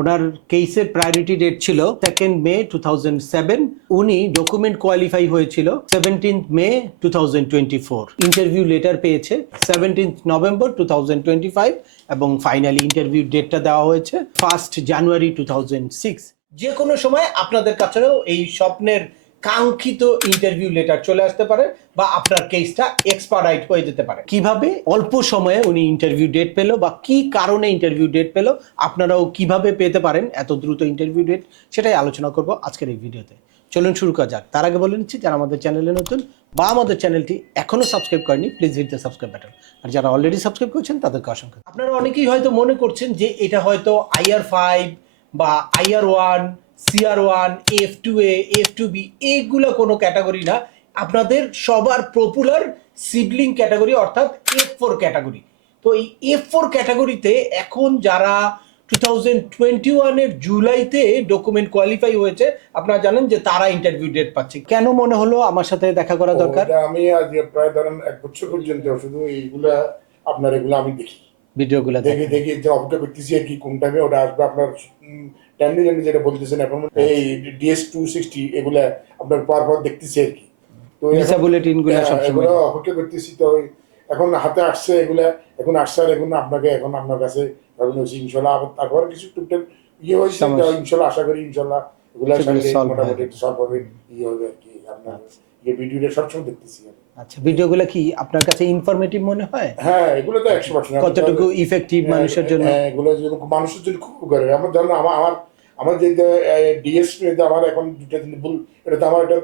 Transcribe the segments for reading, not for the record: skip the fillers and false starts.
ওনার কেসের priority date ছিল 2nd মে 2007। উনি ডকুমেন্ট কোয়ালিফাই হয়েছিল 17th মে 2024। ইন্টারভিউ লেটার পেয়েছে 17th নভেম্বর 2025 এবং ফাইনালি ইন্টারভিউ ডেটটা দেওয়া হয়েছে 1st জানুয়ারি 2006। যে কোনো সময় আপনাদের কাছেও এই স্বপ্নের কাঙ্ক্ষিত ইন্টারভিউ লেটার চলে আসতে পারে বা আপনার কেসটা এক্সপার্ডাইট হয়ে যেতে পারে। কিভাবে অল্প সময়ে উনি ইন্টারভিউ ডেট পেল বা কি কারণে ইন্টারভিউ ডেট পেল, আপনারাও কিভাবে পেতে পারেন এত দ্রুত ইন্টারভিউ ডেট, সেটাই আলোচনা করব আজকের এই ভিডিওতে। চলুন শুরু করা যাক। তার আগে বলে নিচ্ছি, যারা আমাদের চ্যানেলে নতুন বা আমাদের চ্যানেলটি এখনো সাবস্ক্রাইব করেনি, please hit the subscribe button. আর যারা অলরেডি সাবস্ক্রাইব করেছেন তাদেরকে অসংখ্য। আপনারা অনেকেই হয়তো মনে করছেন যে এটা হয়তো IR5 বা IR1, CR1, F2A, F2B এইগুলো কোনো ক্যাটাগরি না, আপনাদের সবার পপুলার সিবলিং ক্যাটাগরি অর্থাৎ F4 ক্যাটাগরি। তো এই F4 ক্যাটাগরিতে এখন যারা 2021 জুলাইতে ডকুমেন্ট কোয়ালিফাই হয়েছে, আপনারা জানেন যে তারা ইন্টারভিউ ডেট পাচ্ছে। কেন মনে হলো আমার সাথে দেখা করা দরকার? আমি আজ প্রায় ধরেন 1 বছর পর্যন্ত শুধু এইগুলা এগুলো আমি দেখি, ভিডিওগুলো দেখি যে অপেক্ষা করতেছি আর কি কোন টাইমে ওটা আসবে। আপনার টাইমলি যেটা বলতেছেন এখন এই DS 260 এগুলা আপনার পর দেখতেছি আর কি। তো ভিসা বুলেটিনগুলো সবসময় অপেক্ষা করতেছি। তো এখন হাতে আসছে এগুলা, এখন আসছে আর এখন আপনার কাছে ইনশাল্লাহ তারপর কিছু টুকটাক হয়েছে, ইনশাল্লাহ আশা করি ইনশাল্লাহ এগুলা মোটামুটি একটু সলভ হবে, হবে আর কি। আপনার ভিডিওটা সবসময় দেখতেছি। আচ্ছা, ভিডিওগুলো কি আপনার কাছে ইনফরমেটিভ মনে হয়? হ্যাঁ, এগুলো তো 100% কতটুকু ইফেক্টিভ মানুষের জন্য? এগুলো মানুষের জন্য খুব করে। আমার ধরেন আমার যে ডিএসপি আমার এখন দুটো তিনটে ভুল, এটা তো আমার এটা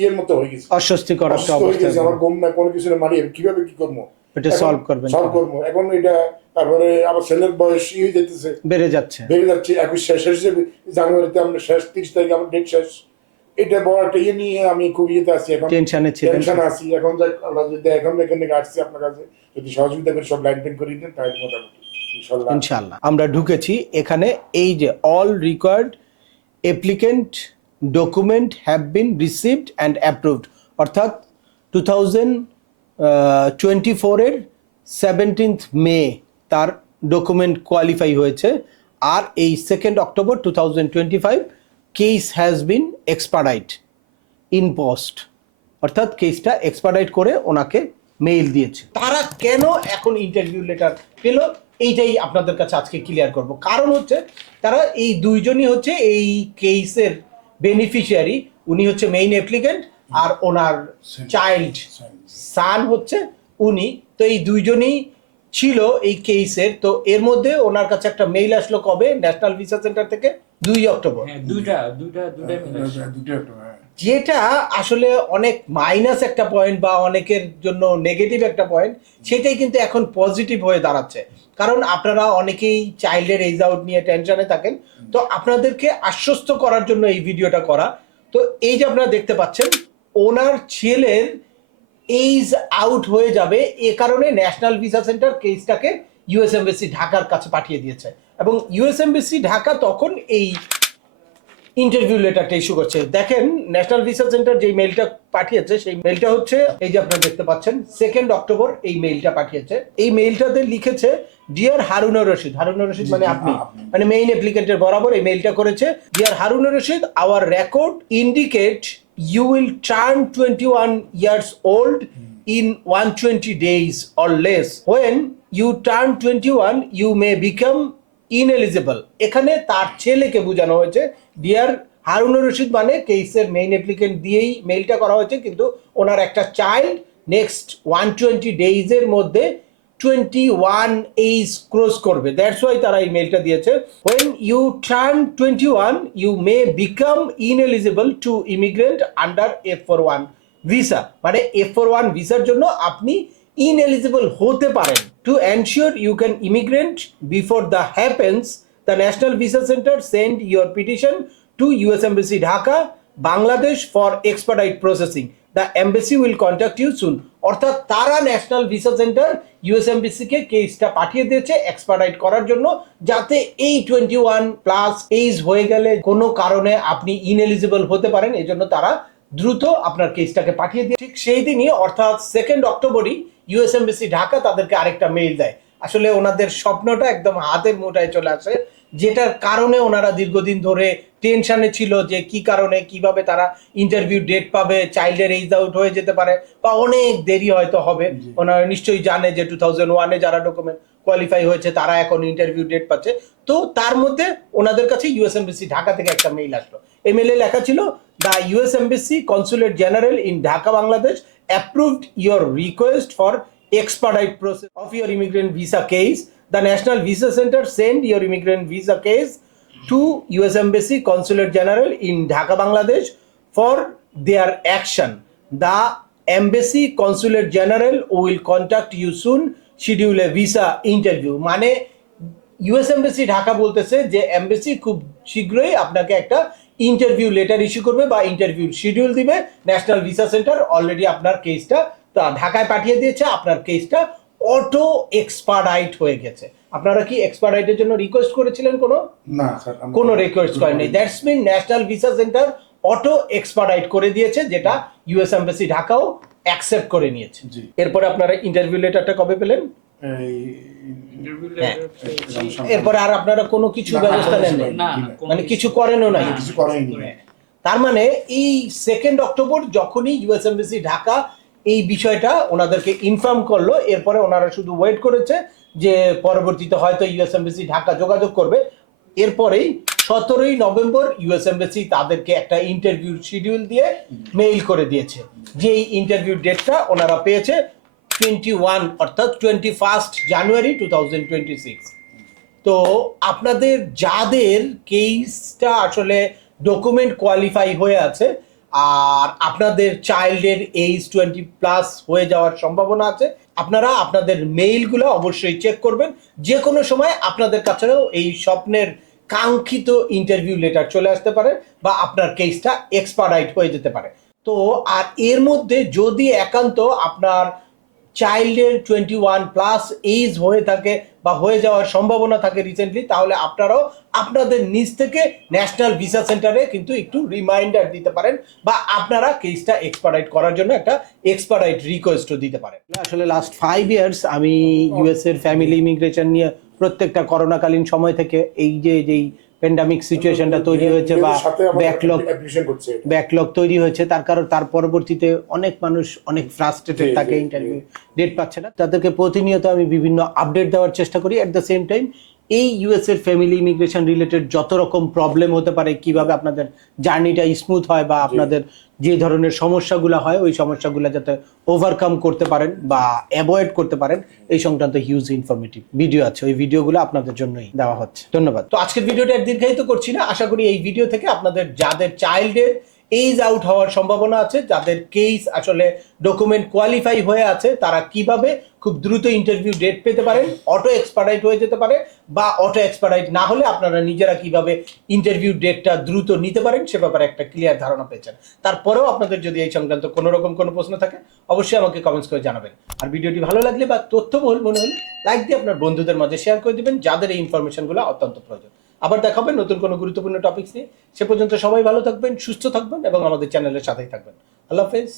ইয়ের মতো হয়ে গেছে, অস্বস্তিকর একটা অবস্থা। আমার ঘুম না, কোনো কিছু না, মারি কিভাবে কি করবো, এটা সলভ করবো এখন এটা। তারপরে আমার ছেলের বয়স হয়ে যেতেছে, বেড়ে যাচ্ছে 21 শেষ জানুয়ারিতে আমরা শেষ 30 তারিখ আমার ডেট শেষ। এটা বড় একটা ইয়ে নিয়ে আমি খুব ইয়েতে আছি, এখন টেনশন আছি। এখন যদি এখন এখানে আসছি আপনার কাছে, যদি সহযোগিতা করে সব লাইন পেন করে দিন তাহলে মোটামুটি ইনশাআল্লাহ। আমরা ঢুকেছি এখানে, এই যে all required applicant document have been received and approved, অর্থাৎ 2024 17th মে তার ডকুমেন্ট কোয়ালিফাই হয়েছে। আর এই 2nd October 2025 case has been expedite in post, অর্থাৎ কেসটা এক্সপার্ডাইট করে ওনাকে মেইল দিয়েছে। তারা কেন এখন ইন্টারভিউ লেটার পেল, এইটাই আপনাদের কাছে আজকে ক্লিয়ার করব। কারণ হচ্ছে তারা এই দুইজনই হচ্ছে এই কেসের বেনিফিশিয়ারি। উনি হচ্ছে মেইন অ্যাপ্লিকেন্ট আর ওনার চাইল্ড সান হচ্ছে উনি। তো এই দুইজনই ছিল এই কেসের। তো এর মধ্যে ওনার কাছে একটা মেইল আসলো কবে? ন্যাশনাল ভিসা সেন্টার থেকে 2 অক্টোবর। দুইটা যেটা আসলে অনেক মাইনাস একটা পয়েন্ট বা অনেকের জন্য নেগেটিভ একটা পয়েন্ট, সেটাই কিন্তু এখন পজিটিভ হয়ে দাঁড়াচ্ছে। কারণ আপনারা অনেকেই চাইল্ডের এজ আউট নিয়ে টেনশনে থাকেন, তো আপনাদেরকে আশ্বস্ত করার জন্য এই ভিডিওটা করা। তো এই যে আপনারা দেখতে পাচ্ছেন ওনার ছেলের এজ আউট হয়ে যাবে, এ কারণে ন্যাশনাল ভিসা সেন্টার কেসটাকে US এমবাসি ঢাকার কাছে পাঠিয়ে দিয়েছে এবং US এমবাসি ঢাকা তখন এই ইন্টারভিউ লেটারটা ইস্যু করছে। দেখেন ন্যাশনাল ভিসা সেন্টার যে মেইলটা পাঠিয়েছে, সেই মেইলটা হচ্ছে এই যে আপনারা দেখতে পাচ্ছেন 2nd অক্টোবর এই মেইলটা পাঠিয়েছে। এই মেইলটাতে লিখেছে, ডিয়ার হারুনুর রশিদ। হারুনুর রশিদ মানে আপনি, মানে মেইন অ্যাপ্লিকেন্টের বরাবর এই মেইলটা করেছে। Dear Harunur Rashid, our record indicate you will turn 21 years old in 120 days or less. When you turn 21 you may become ineligible. এখানে তার ছেলেকে বোঝানো হয়েছে। ডিয়ার হারুনুর রশিদ মানে কেসের মেইন অ্যাপ্লিকেন্ট দিয়েই মেইলটা করা হয়েছে, কিন্তু ওনার একটা চাইল্ড নেক্সট 120 ডেজের মধ্যে 21 এজ ক্রস করবে, দ্যাটস ওয়াই তারা এই মেইলটা দিয়েছে। when you turn 21 you may become ineligible to immigrant under F41 visa, মানে F41 ভিসার জন্য আপনি ineligible হতে পারেন। to ensure you can immigrant before the happens, the National Visa Center send your petition to US Embassy Dhaka, Bangladesh for expedite processing. The embassy will contact you soon. অর্থাৎ তারা national visa centre US এমবাসিকে কেসটা পাঠিয়ে দিয়েছে expedite করার জন্য, যাতে এই 21 plus age হয়ে গেলে কোনো কারণে আপনি ইনএলিজিবল হতে পারেন, এই জন্য তারা দ্রুত আপনার কেসটাকে পাঠিয়ে দিয়ে ঠিক সেই দিনই অর্থাৎ 2nd অক্টোবরই US এমবাসি ঢাকা তাদেরকে আরেকটা মেইল দেয়। আসলে ওনাদের স্বপ্নটা একদম হাতের মুঠায় চলে আসে যেটার কারণে ওনারা দীর্ঘদিন ধরে টেনশনে ছিল যে কি কারণে কিভাবে তারা ইন্টারভিউ ডেট পাবে, চাইল্ডের এইজ আউট হয়ে যেতে পারে বা অনেক দেরি হয়তো হবে। ওনারা নিশ্চয়ই জানে যে 2001-এ যারা ডকুমেন্ট কোয়ালিফাই হয়েছে তারা এখন ইন্টারভিউ ডেট পাচ্ছে। তো তার মধ্যে ওনাদের কাছে ইউএস এমবাসি ঢাকা থেকে একটা মেইল আসলো। এই মেইলে লেখা ছিল, the US embassy consulate general in Dhaka Bangladesh approved your request for expedite process of your immigrant visa case. The National Visa Center send your immigrant visa case to US Embassy Consulate General in Dhaka, Bangladesh for their action. The Embassy Consulate General will contact you soon, schedule a visa interview. মানে US embassy Dhaka বলতেছে যে embassy খুব শীঘ্রই আপনাকে একটা interview letter issue করবে বা interview schedule দিবে। ন্যাশনাল ভিসা সেন্টার অলরেডি আপনার কেসটা ঢাকায় পাঠিয়ে দিয়েছে, আপনার কেসটা অটো এক্সপার্ডাইট হয়ে গেছে। আপনারা কি এক্সপার্ডাইটের জন্য রিকোয়েস্ট করেছিলেন? না স্যার, কোনো রিকোয়েস্ট করেননি। That's mean national visa center auto expedite করে দিয়েছে, যেটা ইউএস এমবাসি ঢাকাও অ্যাকসেপ্ট করে নিয়েছে। এরপরে আপনারা ইন্টারভিউ লেটারটা কবে পেলেন? এরপরে আর আপনারা কোনো কিছু ব্যবস্থা নেন মানে কিছু করেনও নাই? কিছু করেননি। তার মানে এই 2 অক্টোবর যখনই ইউএস এমবাসি ঢাকা এই বিষয়টা ওনাদেরকে ইনফর্ম করলো, এরপরে ওনারা শুধু ওয়েট করেছে যে পরবর্তীতে হয়তো ইউএস এমবাসি ঢাকা যোগাযোগ করবে। এরপরেই 17ই নভেম্বর ইউএস এমবাসি তাদেরকে একটা ইন্টারভিউ শিডিউল দিয়ে মেইল করে দিয়েছে, যে এই ইন্টারভিউ ডেটটা ওনারা পেয়েছে 21 অর্থাৎ 21 জানুয়ারি 2026। তো আপনাদের যাদের কেসটা আসলে ডকুমেন্ট কোয়ালিফাই হয়ে আছে আর আপনাদের চাইল্ডের এইজ 20+ হয়ে যাওয়ার সম্ভাবনা আছে, আপনারা আপনাদের মেইলগুলো অবশ্যই চেক করবেন। যে কোনো সময় আপনাদের কাছেও এই স্বপ্নের কাঙ্ক্ষিত ইন্টারভিউ লেটার চলে আসতে পারে বা আপনার কেসটা এক্সপার্ডাইট হয়ে যেতে পারে। তো আর এর মধ্যে যদি একান্ত আপনার চাইল্ডের 21+ এইজ হয়ে থাকে বা হয়ে যাওয়ার সম্ভাবনা থাকে রিসেন্টলি, তাহলে আপনারাও আপনাদের নিজ থেকে ন্যাশনাল ভিসা সেন্টারে কিন্তু একটু রিমাইন্ডার দিতে পারেন বা আপনারা কেসটা এক্সপার্ডাইট করার জন্য একটা এক্সপার্ডাইট রিকোয়েস্টও দিতে পারেন। আসলে লাস্ট 5 ইয়ার্স আমি ইউএস এর ফ্যামিলি ইমিগ্রেশন নিয়ে প্রত্যেকটা করোনাকালীন সময় থেকে এই যেই প্যান্ডামিক সিচুয়েশনটা তৈরি হয়েছে বা ব্যাকলগ তৈরি হয়েছে, তার পরবর্তীতে অনেক মানুষ অনেক ফ্রাস্ট্রেটেড থাকে, ইন্টারভিউ ডেট পাচ্ছে না। তাদেরকে প্রতিনিয়ত আমি বিভিন্ন আপডেট দেওয়ার চেষ্টা করি। অ্যাট দ্য সেম টাইম এই ইউএস এর ফ্যামিলি ইমিগ্রেশন রিলেটেড যত রকম প্রবলেম হতে পারে, কিভাবে আপনাদের জার্নিটা স্মুথ হয় বা আপনাদের যে ধরনের সমস্যাগুলো হয় ওই সমস্যাগুলো যাতে ওভারকাম করতে পারেন বা অ্যাভয়েড করতে পারেন, এই সংক্রান্ত হিউজ ইনফরমেটিভ ভিডিও আছে। ওই ভিডিওগুলো আপনাদের জন্যই দেওয়া হচ্ছে। ধন্যবাদ। তো আজকের ভিডিওটা আর দীর্ঘায়িত করছি না। আশা করি এই ভিডিও থেকে আপনাদের যাদের চাইল্ডের এইজ আউট হওয়ার সম্ভাবনা আছে, যাদের কেস আসলে ডকুমেন্ট কোয়ালিফাই হয়ে আছে, তারা কিভাবে খুব দ্রুত ইন্টারভিউ ডেট পেতে পারেন, অটো এক্সপার্ডাইট হয়ে যেতে পারে বা অটো এক্সপার্ডাইট না হলে আপনারা নিজেরা কিভাবে ইন্টারভিউ ডেটটা দ্রুত নিতে পারেন সে ব্যাপারে একটা ক্লিয়ার ধারণা পেয়েছেন। তারপরেও আপনাদের যদি এই সংক্রান্ত কোনো রকম কোনো প্রশ্ন থাকে অবশ্যই আমাকে কমেন্টস করে জানাবেন। আর ভিডিওটি ভালো লাগলে বা তথ্যবহুল মনে হলে লাইক দিয়ে আপনার বন্ধুদের মাঝে শেয়ার করে দিবেন যাদের এই ইনফরমেশনগুলো অত্যন্ত প্রয়োজন। আবার দেখা হবে নতুন কোনো গুরুত্বপূর্ণ টপিকস নিয়ে। সে পর্যন্ত সবাই ভালো থাকবেন, সুস্থ থাকবেন এবং আমাদের চ্যানেলের সাথেই থাকবেন। আল্লাহ হাফেজ।